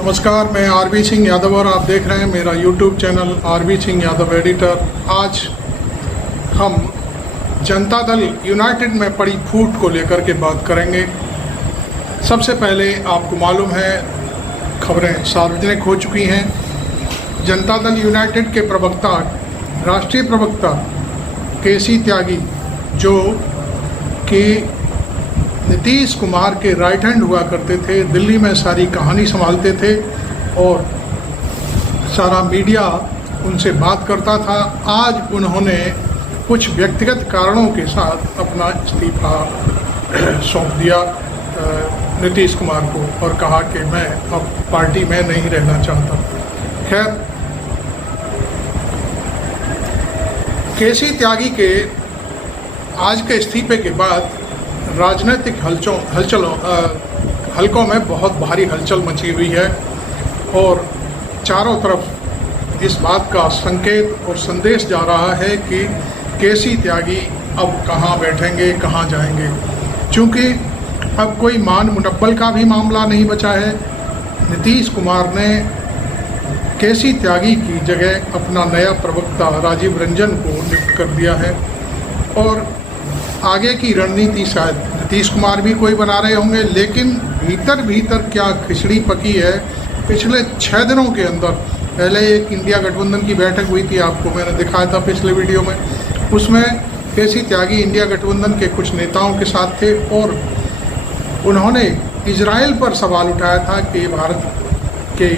नमस्कार, मैं आरबी सिंह यादव और आप देख रहे हैं मेरा YouTube channel RB Singh Yadav editor. आज हम जनता दल यूनाइटेड में पड़ी फूट को लेकर के बात करेंगे। सबसे पहले आपको मालूम है, खबरें सार्वजनिक हो चुकी हैं। जनता दल यूनाइटेड के प्रवक्ता, राष्ट्रीय प्रवक्ता केसी त्यागी, जो कि नीतीश कुमार के राइट हैंड हुआ करते थे, दिल्ली में सारी कहानी संभालते थे और सारा मीडिया उनसे बात करता था। आज उन्होंने कुछ व्यक्तिगत कारणों के साथ अपना इस्तीफा सौंप दिया नीतीश कुमार को और कहा कि मैं अब पार्टी में नहीं रहना चाहता। खैर, केसी त्यागी के आज के इस्तीफे के बाद राजनीतिक हलकों में बहुत भारी हलचल मची हुई है और चारों तरफ इस बात का संकेत और संदेश जा रहा है कि केसी त्यागी अब कहाँ बैठेंगे, कहाँ जाएंगे। चूँकि अब कोई मान मुनब्बल का भी मामला नहीं बचा है, नीतीश कुमार ने केसी त्यागी की जगह अपना नया प्रवक्ता राजीव रंजन को नियुक्त कर दिया है और आगे की रणनीति शायद नीतीश कुमार भी कोई बना रहे होंगे। लेकिन भीतर क्या खिचड़ी पकी है। पिछले 6 दिनों के अंदर पहले एक इंडिया गठबंधन की बैठक हुई थी, आपको मैंने दिखाया था पिछले वीडियो में। उसमें केसी त्यागी इंडिया गठबंधन के कुछ नेताओं के साथ थे और उन्होंने इजराइल पर सवाल उठाया था कि भारत की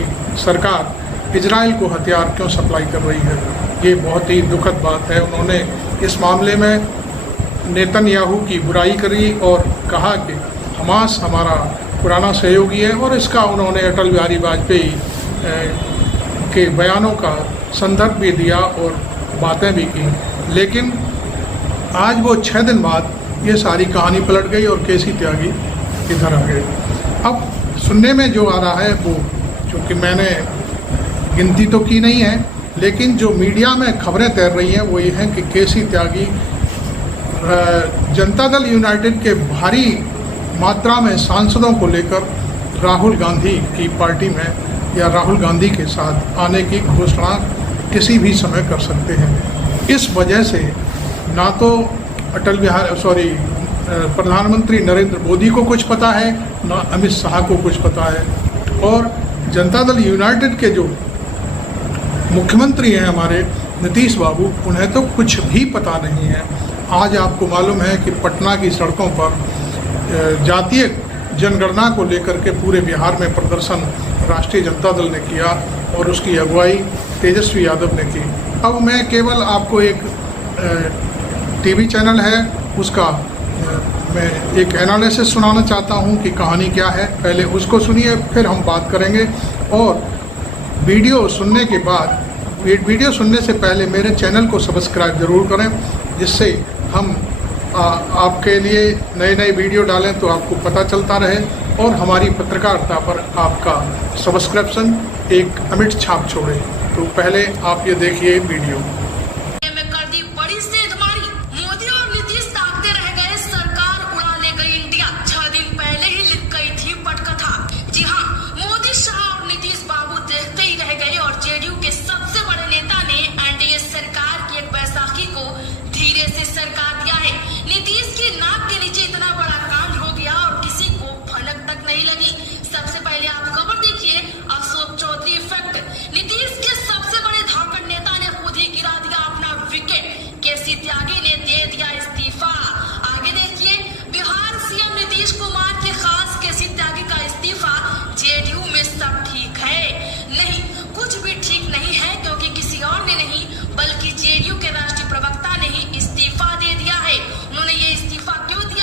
सरकार इजराइल को हथियार क्यों सप्लाई कर रही है। ये बहुत ही दुखद बात है। उन्होंने इस मामले में नेतन्याहू की बुराई करी और कहा कि हमास हमारा पुराना सहयोगी है और इसका उन्होंने अटल बिहारी वाजपेयी के बयानों का संदर्भ भी दिया और बातें भी की। लेकिन आज वो 6 दिन बाद ये सारी कहानी पलट गई और केसी त्यागी इधर आ गए। अब सुनने में जो आ रहा है वो, चूँकि मैंने गिनती तो की नहीं है, लेकिन जो मीडिया में खबरें तैर रही हैं वो ये हैं कि केसी त्यागी जनता दल यूनाइटेड के भारी मात्रा में सांसदों को लेकर राहुल गांधी की पार्टी में या राहुल गांधी के साथ आने की घोषणा किसी भी समय कर सकते हैं। इस वजह से ना तो प्रधानमंत्री नरेंद्र मोदी को कुछ पता है, ना अमित शाह को कुछ पता है और जनता दल यूनाइटेड के जो मुख्यमंत्री हैं हमारे नीतीश बाबू, उन्हें तो कुछ भी पता नहीं है। आज आपको मालूम है कि पटना की सड़कों पर जातीय जनगणना को लेकर के पूरे बिहार में प्रदर्शन राष्ट्रीय जनता दल ने किया और उसकी अगुवाई तेजस्वी यादव ने की। अब मैं केवल आपको एक टीवी चैनल है उसका मैं एक एनालिसिस सुनाना चाहता हूं कि कहानी क्या है। पहले उसको सुनिए, फिर हम बात करेंगे। और वीडियो सुनने के बाद, वीडियो सुनने से पहले मेरे चैनल को सब्सक्राइब ज़रूर करें, जिससे हम आपके लिए नए वीडियो डालें तो आपको पता चलता रहे और हमारी पत्रकारिता पर आपका सब्सक्रिप्शन एक अमिट छाप छोड़े। तो पहले आप ये देखिए वीडियो। बल्कि जेडीयू के राष्ट्रीय प्रवक्ता ने ही इस्तीफा दे दिया है। उन्होंने ये इस्तीफा क्यों दिया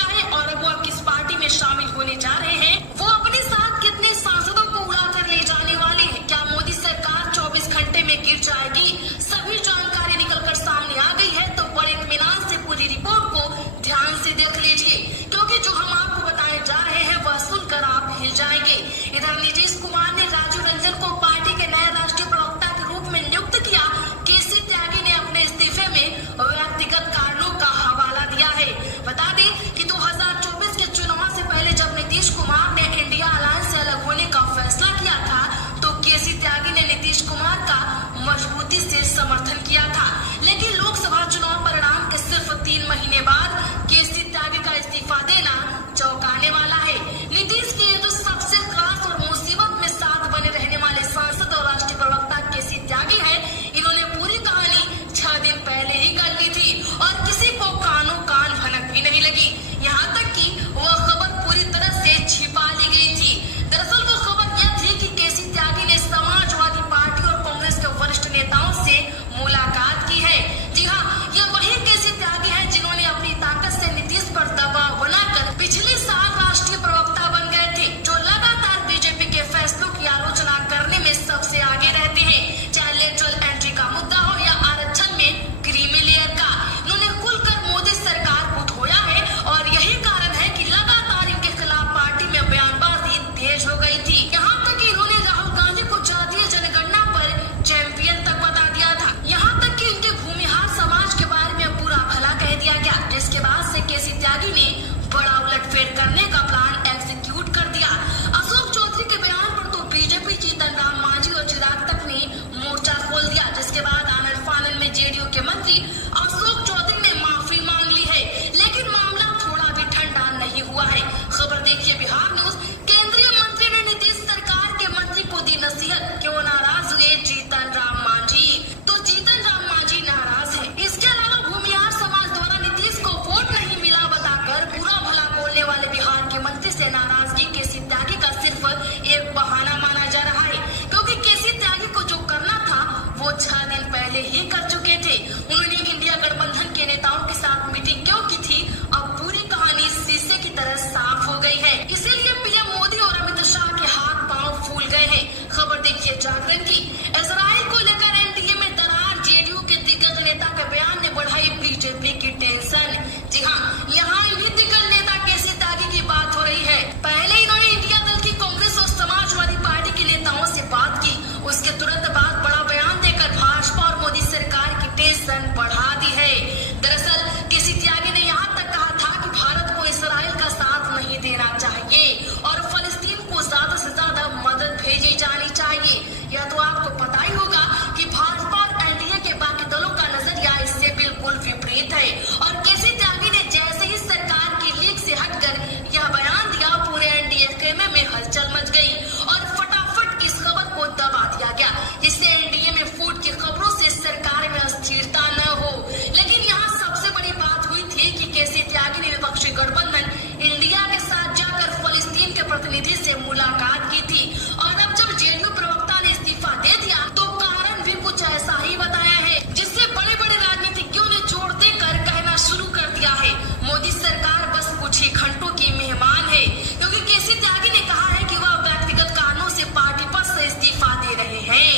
जागरण की। इजराइल को लेकर एनडीए में दरार, जेडीयू के दिग्गज नेता के बयान ने बढ़ाई बीजेपी की टेंशन। जी हाँ, यहाँ भी दिग्गज नेता केसी त्यागी की बात हो रही है। पहले इन्होंने इंडिया दल की कांग्रेस और समाजवादी पार्टी के नेताओं से बात की, उसके तुरंत बाद बड़ा बयान देकर भाजपा और मोदी सरकार की टेंशन बढ़ा दी है। दरअसल केसी त्यागी ने यहाँ तक कहा था कि भारत को इजराइल का साथ नहीं देना चाहिए और फलस्तीन को ज्यादा से ज्यादा मदद भेजी जानी चाहिए। यह तो आपको पता ही होगा कि भाजपा और एनडीए के बाकी दलों का नजरिया इससे बिल्कुल विपरीत है। और केसी त्यागी ने जैसे ही सरकार की लीक से हटकर यह बयान दिया, पूरे एनडीए खेमे में हलचल मच गई और फटाफट इस खबर को दबा दिया गया, जिससे एनडीए में फूट की खबरों से सरकार में अस्थिरता न हो। लेकिन यहाँ सबसे बड़ी बात हुई थी कि केसी त्यागी ने विपक्षी गठबंधन इंडिया के साथ जाकर फलस्तीन के प्रतिनिधि से मुलाकात की थी। और अब जब जेडीयू प्रवक्ता ने इस्तीफा दे दिया तो कारण भी कुछ ऐसा ही बताया है, जिससे बड़े बड़े राजनीतिज्ञों ने जोर देकर कहना शुरू कर दिया है, मोदी सरकार बस कुछ ही घंटों की मेहमान है। क्योंकि केसी त्यागी ने कहा है कि वह व्यक्तिगत कारणों से पार्टी पद से इस्तीफा दे रहे हैं।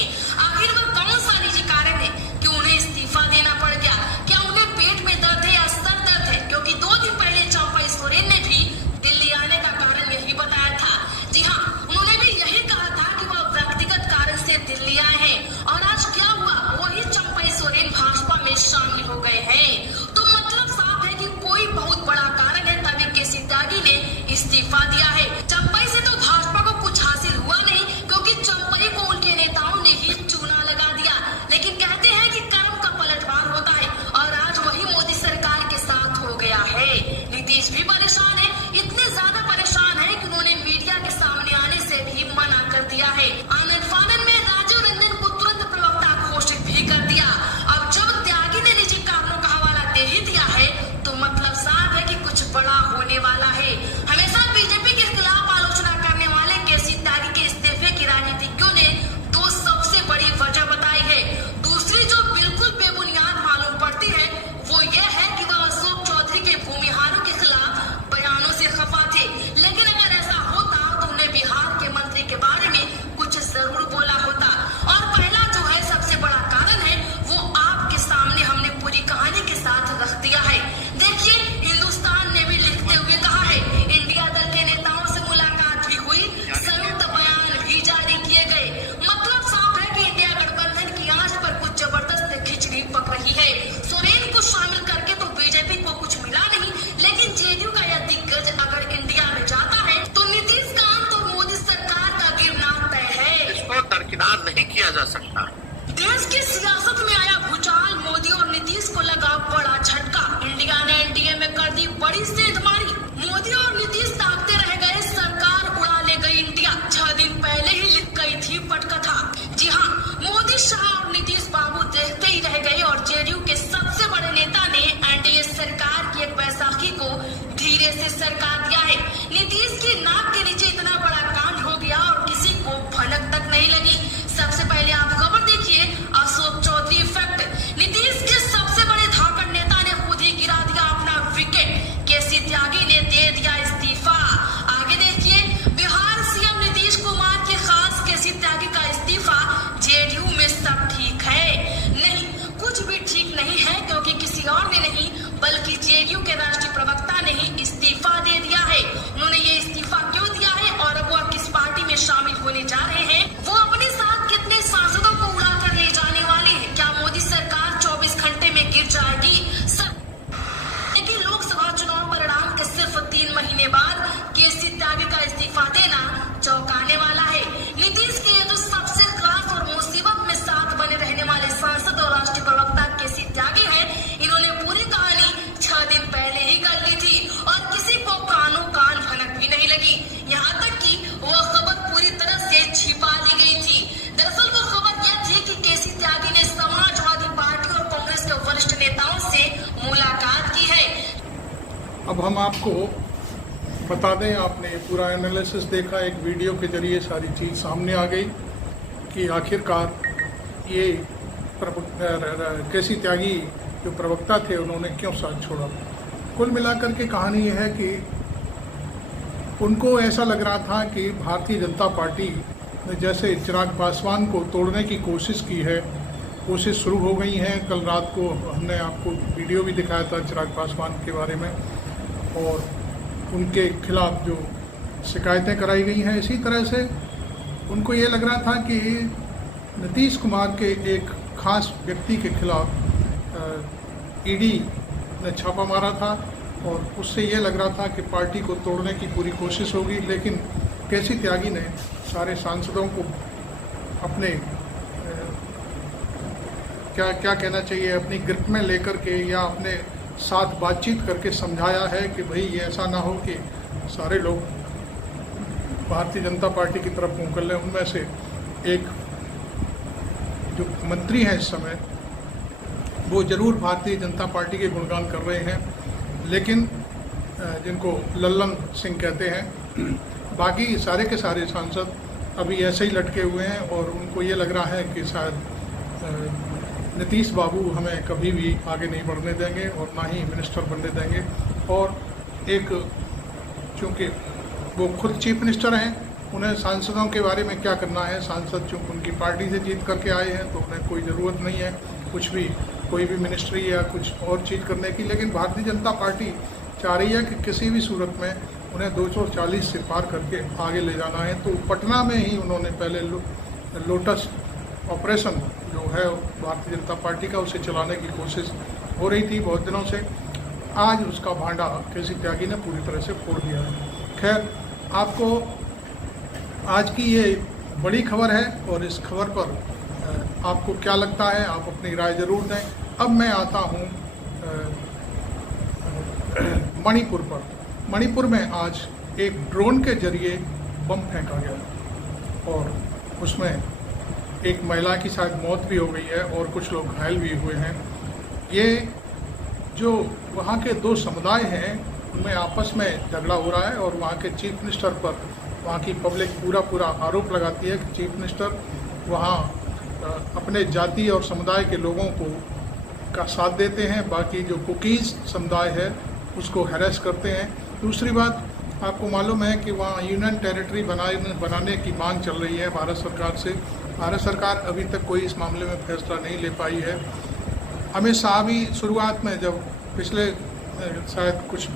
आखिर वह कौन सा निजी कारण है कि उन्हें इस्तीफा देना पड़ गया? क्या उन्हें पेट में दर्द है या सर दर्द है? क्योंकि 2 दिन पहले चंपा सोरेन ने भी दिल्ली आने का कारण यही बताया था। जी हाँ, उन्होंने भी यही कहा था कि वह व्यक्तिगत कारण से दिल्ली आए हैं। और आज क्या हुआ, वही चंपा सोरेन भाजपा में शामिल हो गए हैं। तो मतलब साफ है कि कोई बहुत बड़ा कारण है तभी केसी त्यागी ने इस्तीफा दिया है। चंपई से तो भाजपा को कुछ हासिल हुआ नहीं, क्योंकि चंपई को उनके नेताओं ने ही चूना लगा दिया। लेकिन कहते हैं कि कर्म का पलटवार होता है और आज वही मोदी सरकार के साथ हो गया है। नीतीश भी परेशान है, इतने ज्यादा परेशान है कि उन्होंने मीडिया के सामने आने से भी मना कर दिया है। आनंद फानन में राजीव रंजन को तुरंत प्रवक्ता घोषित भी कर दिया। अब जब त्यागी ने निजी कारणों का हवाला दे ही दिया है तो मतलब साफ है कि कुछ बड़ा होने वाला है। हमेशा बीजेपी के खिलाफ आलोचना करने वाले केसी त्यागी के इस्तीफे की राजनीतिज्ञों ने 2 सबसे बड़ी वजह बताई है। दूसरी जो बिल्कुल बेबुनियाद मालूम पड़ती है वो ये है कि वह अशोक चौधरी के भूमिहारों के खिलाफ बयानों से खफा थे। लेकिन अगर ऐसा होता तो उन्हें बिहार के मंत्री के बारे में कुछ जरूर बोला होता। और पहला जो है सबसे बड़ा कारण है वो आपके सामने हमने पूरी कहानी के साथ रख दिया है। देखिए, हिंदुस्तान ने भी लिखते हुए कहा है, इंडिया दल के नेताओं से मुलाकात भी हुई, संयुक्त बयान भी जारी किए गए। मतलब साफ है कि इंडिया गठबंधन की आंच पर कुछ जबरदस्त खिचड़ी पक रही है। सोरेन को शामिल करके तो बीजेपी को कुछ मिला नहीं, लेकिन जेडीयू का यह दिग्गज अगर इंडिया में जाता है तो नीतीश का अंत और मोदी सरकार का गिरना तय है। इसको दरकिनार नहीं किया जा सकता। देश की सियासत में आया भूचाल, मोदी और नीतीश को लगा बड़ा झटका। इंडिया ने एनडीए में कर दी बड़ी सेंधमारी। मोदी और नीतीश ताकते रह गए, सरकार उड़ा ले गई इंडिया। 6 दिन पहले ही लिख गई थी पटकथा। जी हाँ, मोदी, शाह और नीतीश बाबू देखते ही रह गए और जेडीयू के सबसे बड़े नेता ने एनडीए सरकार की एक बैसाखी को धीरे से सरका दिया है। नीतीश की नाक के नीचे इतना बड़ा कांड हो गया और किसी को भनक तक नहीं लगी। सबसे पहले आप खबर देखिए, अशोक चौधरी इफेक्ट। नीतीश के सबसे बड़े धाकड़ नेता ने खुद ही गिरा दिया अपना विकेट। केसी त्यागी ने दे दिया इस्तीफा। आगे देखिए, बिहार सीएम नीतीश कुमार के खास केसी त्यागी का इस्तीफा। जेडीयू में सब ठीक है? नहीं, कुछ भी ठीक नहीं है, क्योंकि किसी और ने नहीं बल्कि जेडीयू के राष्ट्रीय प्रवक्ता ने ही इस्तीफा दे दिया है। उन्होंने ये इस्तीफा क्यों दिया है और अब वह किस पार्टी में शामिल होने जा रहे हैं, वो अपने साथ कितने सांसदों को उड़ा कर ले जाने वाले हैं, क्या मोदी सरकार 24 घंटे में गिर जाएगी? लेकिन लोकसभा चुनाव परिणाम के सिर्फ 3 महीने बाद केसी त्यागी का इस्तीफा देना चौंकाने वाला है। नीतीश के ये जो सबसे खास और मुसीबत में साथ बने रहने वाले सांसद और राष्ट्रीय प्रवक्ता केसी त्यागी है, इन्होंने पूरी कहानी 6 दिन पहले ही कर ली थी और किसी को कानों कान भनक भी नहीं लगी। यहाँ तक कि वह खबर पूरी तरह से छिपा ली गई थी। दरअसल वो खबर यह थी कि केसी त्यागी ने समाजवादी पार्टी और कांग्रेस के वरिष्ठ नेताओं से मुलाकात की है। अब हम आपको बता दें, आपने पूरा एनालिसिस देखा, एक वीडियो के जरिए सारी चीज़ सामने आ गई कि आखिरकार ये केसी त्यागी जो प्रवक्ता थे उन्होंने क्यों साथ छोड़ा। कुल मिलाकर के कहानी ये है कि उनको ऐसा लग रहा था कि भारतीय जनता पार्टी ने जैसे चिराग पासवान को तोड़ने की कोशिश की है, कोशिश शुरू हो गई है। कल रात को हमने आपको वीडियो भी दिखाया था चिराग पासवान के बारे में, और उनके खिलाफ जो शिकायतें कराई गई हैं, इसी तरह से उनको ये लग रहा था कि नीतीश कुमार के एक खास व्यक्ति के खिलाफ ईडी ने छापा मारा था, और उससे ये लग रहा था कि पार्टी को तोड़ने की पूरी कोशिश होगी। लेकिन केसी त्यागी ने सारे सांसदों को अपने क्या कहना चाहिए, अपनी ग्रिप में लेकर के या अपने साथ बातचीत करके समझाया है कि भाई ये ऐसा ना हो कि सारे लोग भारतीय जनता पार्टी की तरफ मुँह कर लें। उनमें से एक जो मंत्री हैं इस समय, वो जरूर भारतीय जनता पार्टी के गुणगान कर रहे हैं, लेकिन जिनको लल्लन सिंह कहते हैं, बाकी सारे के सारे सांसद अभी ऐसे ही लटके हुए हैं, और उनको ये लग रहा है कि शायद नीतीश बाबू हमें कभी भी आगे नहीं बढ़ने देंगे और ना ही मिनिस्टर बनने देंगे। और एक, चूँकि वो खुद चीफ मिनिस्टर हैं, उन्हें सांसदों के बारे में क्या करना है। सांसद चूँकि उनकी पार्टी से जीत करके आए हैं, तो उन्हें कोई ज़रूरत नहीं है कुछ भी, कोई भी मिनिस्ट्री या कुछ और चीज़ करने की। लेकिन भारतीय जनता पार्टी चाह रही है कि किसी भी सूरत में उन्हें 240 से पार करके आगे ले जाना है। तो पटना में ही उन्होंने पहले लोटस ऑपरेशन जो है भारतीय जनता पार्टी का, उसे चलाने की कोशिश हो रही थी बहुत दिनों से। आज उसका भांडा केसी त्यागी ने पूरी तरह से फोड़ दिया है। खैर, आपको आज की ये बड़ी खबर है, और इस खबर पर आपको क्या लगता है, आप अपनी राय जरूर दें। अब मैं आता हूँ मणिपुर पर। मणिपुर में आज एक ड्रोन के जरिए बम फेंका गया, और उसमें एक महिला की शायद मौत भी हो गई है और कुछ लोग घायल भी हुए हैं। ये जो वहाँ के दो समुदाय हैं, उनमें आपस में झगड़ा हो रहा है, और वहाँ के चीफ मिनिस्टर पर वहाँ की पब्लिक पूरा आरोप लगाती है कि चीफ मिनिस्टर वहाँ अपने जाति और समुदाय के लोगों का साथ देते हैं, बाकी जो कुकीज़ समुदाय है उसको हैरेस करते हैं। दूसरी बात, आपको मालूम है कि वहाँ यूनियन टेरिटरी बनाने की मांग चल रही है भारत सरकार से। भारत सरकार अभी तक कोई इस मामले में फैसला नहीं ले पाई है। अमित शाह भी शुरुआत में, जब पिछले शायद कुछ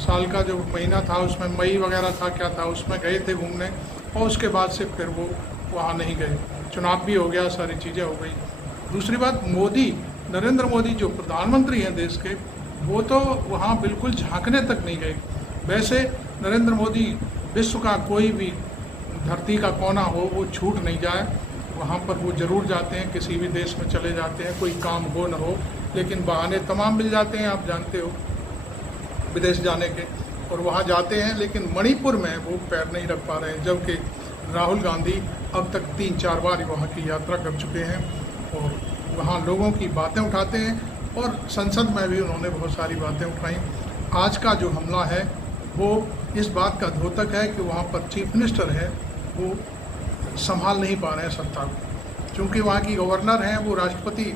साल का जो महीना था, उसमें मई वगैरह था, क्या था, उसमें गए थे घूमने, और उसके बाद से फिर वो वहाँ नहीं गए। चुनाव भी हो गया, सारी चीज़ें हो गई। दूसरी बात, नरेंद्र मोदी जो प्रधानमंत्री हैं देश के, वो तो वहाँ बिल्कुल झांकने तक नहीं गए। वैसे नरेंद्र मोदी विश्व का कोई भी धरती का कोना हो, वो छूट नहीं जाए, वहाँ पर वो ज़रूर जाते हैं। किसी भी देश में चले जाते हैं, कोई काम हो न हो, लेकिन बहाने तमाम मिल जाते हैं, आप जानते हो, विदेश जाने के, और वहाँ जाते हैं। लेकिन मणिपुर में वो पैर नहीं रख पा रहे हैं, जबकि राहुल गांधी अब तक 3-4 बार वहाँ की यात्रा कर चुके हैं, और वहाँ लोगों की बातें उठाते हैं, और संसद में भी उन्होंने बहुत सारी बातें उठाई। आज का जो हमला है वो इस बात का द्योतक है कि वहाँ पर चीफ मिनिस्टर है, वो संभाल नहीं पा रहे हैं सत्ता को। चूँकि वहाँ की गवर्नर हैं, वो राष्ट्रपति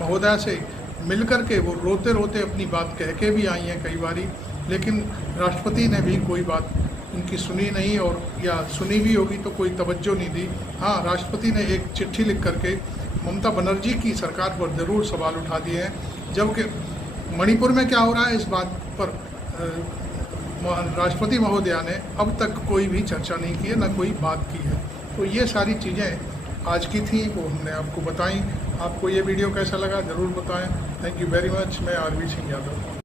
महोदय से मिलकर के वो रोते रोते अपनी बात कह के भी आई हैं कई बारी, लेकिन राष्ट्रपति ने भी कोई बात उनकी सुनी नहीं, और या सुनी भी होगी तो कोई तवज्जो नहीं दी। हाँ, राष्ट्रपति ने एक चिट्ठी लिख करके ममता बनर्जी की सरकार पर ज़रूर सवाल उठा दिए हैं। जबकि मणिपुर में क्या हो रहा है, इस बात पर राष्ट्रपति महोदया ने अब तक कोई भी चर्चा नहीं की है, ना कोई बात की है। तो ये सारी चीज़ें आज की थी, वो हमने आपको बताई। आपको ये वीडियो कैसा लगा ज़रूर बताएं। Thank you very much. मैं आरवी सिंह यादव।